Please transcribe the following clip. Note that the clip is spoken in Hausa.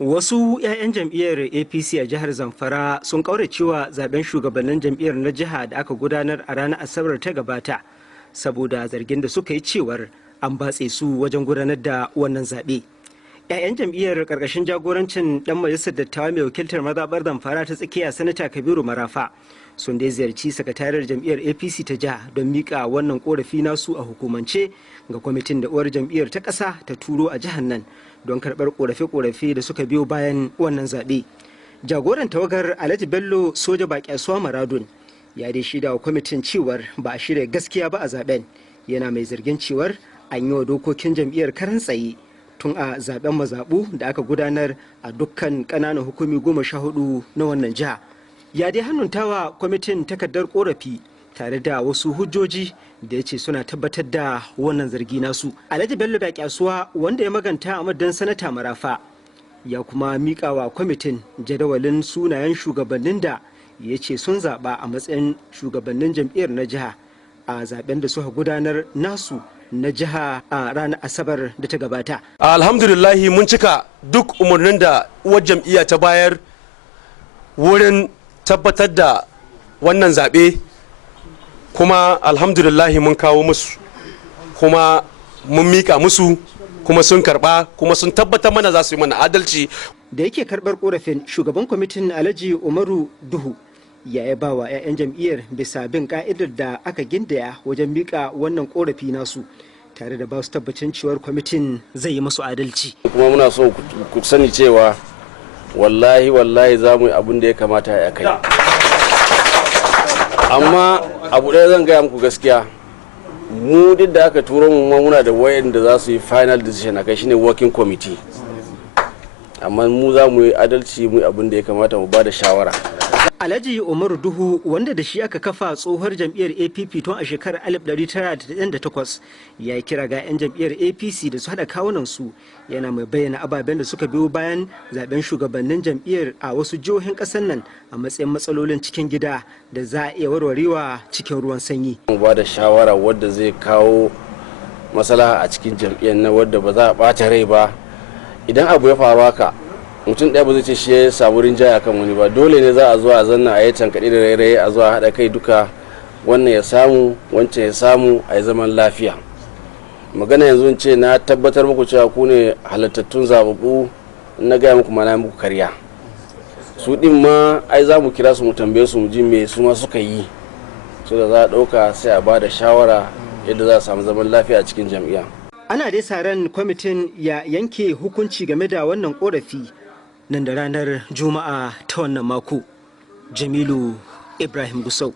Wasu 'ya'yan jam'iyyar APC a jihar Zamfara sun kauracewa zaben shugabannin jam'iyyar na jiha da aka gudanar a ranar Asabar ta gabata saboda zargin da suka yi cewar an batse su wajen gudanar da wannan zaɓe. 'Ya'yan jam'iyyar ƙarƙashin jagorancin ɗan majalisar dattawa mai wakiltar mazaɓar Zamfara ta tsakiya Sanata Kabiru Marafa sun dai ziyarci sakatariyar jam'iyyar APC ta jiha don miƙa wannan ƙorafi nasu a hukumance ga kwamitin da uwar jam'iyyar ta ƙasa ta turo a jihar nan don karɓar ƙorafe-ƙorafe da suka biyo bayan wannan zaɓe. Jagoran tawagar Alhaji Bello Soja Baƙyasuwa Maradun ya dai shaida wa kwamitin cewar ba a shirya gaskiya ba a zaben, yana mai zargin cewar an yi wa dokokin jam'iyyar karan tsaye tun a zaben mazaɓu da aka gudanar a dukkan ƙananan hukumi 14 na wannan jiha. Ya dai hannuntawa kwamitin takardar ƙorafi tare da wasu hujjoji da ya ce suna tabbatar da wannan zargi nasu. Alhaji Bello Baƙyasuwa wanda ya maganta a madadin Sanata Marafa ya kuma miƙa wa kwamitin jadawalin sunayen shugabannin da ya ce sun zaɓa a matsayin shugabannin jam'iyyar na jiha a zaben da suka gudanar nasu na jiha a ranar Asabar da ta gabata. Alhamdulillahi mun cika duk umarnin da uwar jam'iyya ta bayar wurin tabbatar da wannan zaɓe, kuma alhamdulillahi mun kawo musu kuma mun mika musu kuma sun karba kuma sun tabbatar mana za su yi mana adalci. Da yake karbar korafin, shugaban kwamitin Alhaji Umaru Duhu ya yaba wa 'ya'yan jam'iyyar bisa bin ka'idar da aka gindaya wajen mika wannan korafi nasu tare da ba su tabbacin cewar kwamitin zai yi musu adalci. Kuma muna so ku sani cewa wallahi za mu yi abin da ya kamata ya kai. Amma abu ɗaya zan gaya muku gaskiya, mu duk da aka turo mu muna da wayan da za su yi final decision a kai, shine working committee, amma mu za mu yi adalci, mu yi abin da ya kamata, mu ba da shawara. Alhaji Umaru Duhu wanda da shi aka kafa tsohuwar jam'iyyar APP tun a shekarar 1998 ya yi kira ga 'yan jam'iyyar APC da su haɗa kawunan su, yana mai bayyana ababen da suka biyo bayan zaben shugabannin jam'iyyar a wasu jihohin ƙasar nan a matsayin matsalolin cikin gida da za a iya warwarewa cikin ruwan sanyi. Mu ba da shawara wadda zai kawo maslaha a cikin jam'iyyar na wadda ba za a ɓata rai ba. Idan abu ya faru haka, mutum ɗaya ba zai ce shi ya samu rinjaye akan wani ba, dole ne za a zo a zanna a yi tankaɗe da rairaye, a zo a haɗa kai duka, wannan ya samu wancan ya samu, a yi zaman lafiya. Magana yanzu ce na tabbatar muku cewa ku ne halittattun zababbu, na gaya muku mana muku karya. Su ɗin ma ai za mu kira su mu tambaye su mu ji me su ma suka yi, so da za a ɗauka sai a ba da shawara yadda za a samu zaman lafiya a cikin jam'iyya. Ana dai sa ran kwamitin ya yanke hukunci game da wannan korafi nan da ranar Juma'a ta wannan mako. Jamilu Ibrahim Gusau.